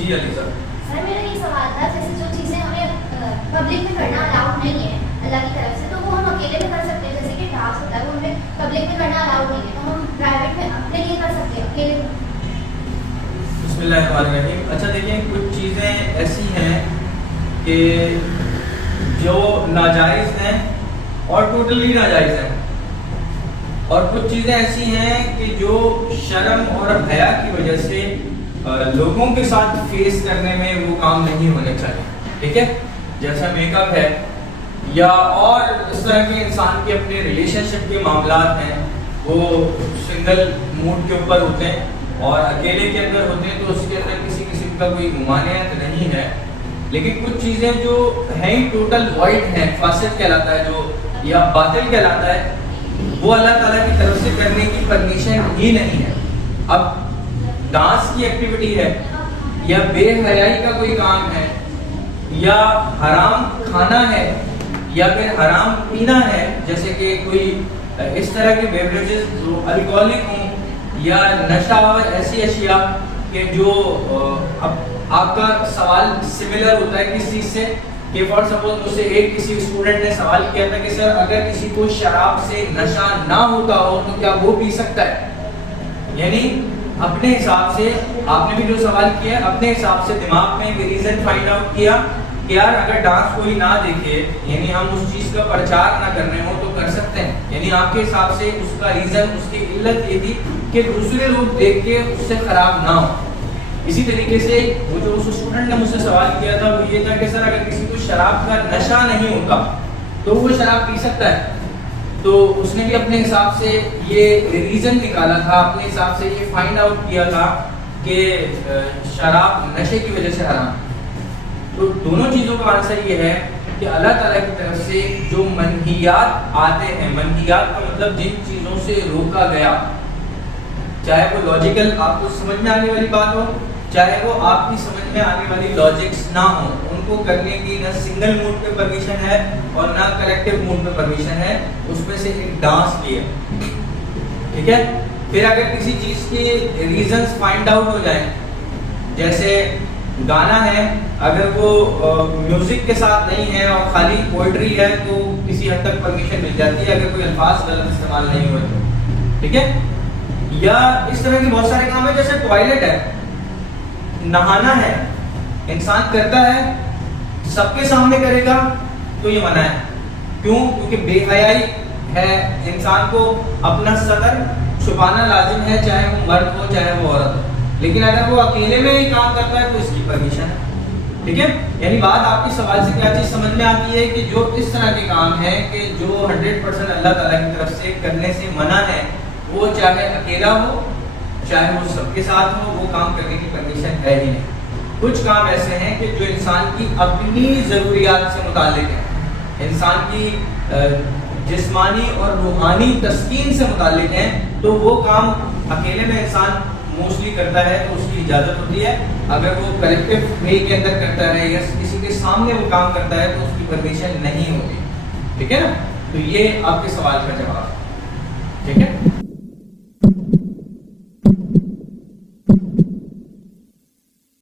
जी Ali sir. Sir मेरा ये सवाल था, जैसे जो चीज़ें हमें पब्लिक में करना अलाउड नहीं है अल्लाह की तरफ से, तो वो हम अकेले में कर सकते हैं। जैसे कि डांस होता है वो हमें पब्लिक में करना अलाउड नहीं है, तो हम प्राइवेट में अपने लिए कर सकते हैं अकेले में। बिस्मिल्लाहिर्रहमानिर्रहीम। अच्छा देखिए, कुछ चीज़ें ऐसी हैं कि जो नाजायज़ हैं और टोटली नाजायज़ हैं, और कुछ चीज़ें ऐसी हैं कि जो शर्म और हया की वजह से लोगों के साथ फेस करने में वो काम नहीं होने चाहिए। ठीक है, जैसा मेकअप है या और इस तरह के इंसान के अपने रिलेशनशिप के मामलात हैं, वो सिंगल मूड के ऊपर होते हैं और अकेले के अंदर होते हैं, तो उसके अंदर किसी किस्म का कोई मुमानियत नहीं है। लेकिन कुछ चीज़ें जो हैं ही टोटल वॉइड हैं, फासिद कहलाता है जो, या बातिल कहलाता है, वो अल्लाह ताला की तरफ से करने की परमिशन ही नहीं है। अब डांस की एक्टिविटी है या बेहयाई का कोई काम है या हराम खाना है या फिर हराम पीना है, जैसे कि कोई इस तरह के बेवरेजेस जो अल्कोहलिक हों या नशा और ऐसी अशिया के जो अब आपका सवाल सिमिलर होता है किस चीज़ से, कि फॉर सपोज मुझसे किसी स्टूडेंट ने सवाल किया था कि सर अगर किसी को शराब से नशा ना होता हो तो क्या वो पी सकता है। यानी अपने हिसाब से आपने भी जो सवाल किया, अपने हिसाब से दिमाग में एक रीज़न फाइंड आउट किया कि यार अगर डांस कोई ना देखे, यानी हम उस चीज़ का प्रचार ना कर रहे हो तो कर सकते हैं। यानी आपके हिसाब से उसका रीज़न, उसकी इल्लत ये थी कि दूसरे लोग देख के उससे ख़राब ना हो। इसी तरीके से वो जो उस स्टूडेंट ने मुझसे सवाल किया था वो ये था कि सर अगर किसी को शराब का नशा नहीं होता तो वो शराब पी सकता है। तो उसने भी अपने हिसाब से ये रीज़न निकाला था, अपने हिसाब से ये फाइंड आउट किया था कि शराब नशे की वजह से हराम। तो दोनों चीज़ों का आंसर ये है कि अल्लाह ताला की तरफ से जो मनहियात आते हैं, मनहियात का मतलब जिन चीज़ों से रोका गया, चाहे वो लॉजिकल आपको समझ में आने वाली बात हो, चाहे वो आपकी समझ में आने वाली लॉजिक्स ना हो, उनको करने की न सिंगल मूड पे परमिशन है और ना कलेक्टिव मूड पे परमिशन है। उसमें से एक डांस की है। ठीक है, फिर अगर किसी चीज़ के रीजंस फाइंड आउट हो जाए, जैसे गाना है, अगर वो म्यूजिक के साथ नहीं है और खाली पोइट्री है तो किसी हद तक परमिशन मिल जाती है, अगर कोई अल्फाज गलत इस्तेमाल नहीं हुए तो। ठीक है, या इस तरह के बहुत सारे काम है, जैसे टॉयलेट है, नहाना है, इंसान करता है, सबके सामने करेगा तो ये मना है। क्यों? क्योंकि बेहयाई है, इंसान को अपना सतर छुपाना लाजिम है, चाहे वो मर्द हो चाहे वो औरत हो। लेकिन अगर वो अकेले में ही काम करता है तो इसकी परमिशन है। ठीक है, यानी बात आपके सवाल से क्या चीज़ समझ में आती है कि जो इस तरह के काम है कि जो 100% अल्लाह ताला की तरफ से करने से मना है, वो चाहे अकेला हो चाहे वो सबके साथ हो, वो काम करने की परमिशन है ही नहीं। कुछ काम ऐसे हैं कि जो इंसान की अपनी ज़रूरियात से मुताल्लिक है, इंसान की जिस्मानी और रूहानी तस्कीन से मुताल्लिक हैं, तो वो काम अकेले में इंसान मोस्टली करता है तो उसकी इजाज़त होती है। अगर वो कलेक्टिव वे के अंदर करता है या किसी के सामने वो काम करता है तो उसकी परमिशन नहीं होती। ठीक है ना, तो ये आपके सवाल का जवाब। ठीक है।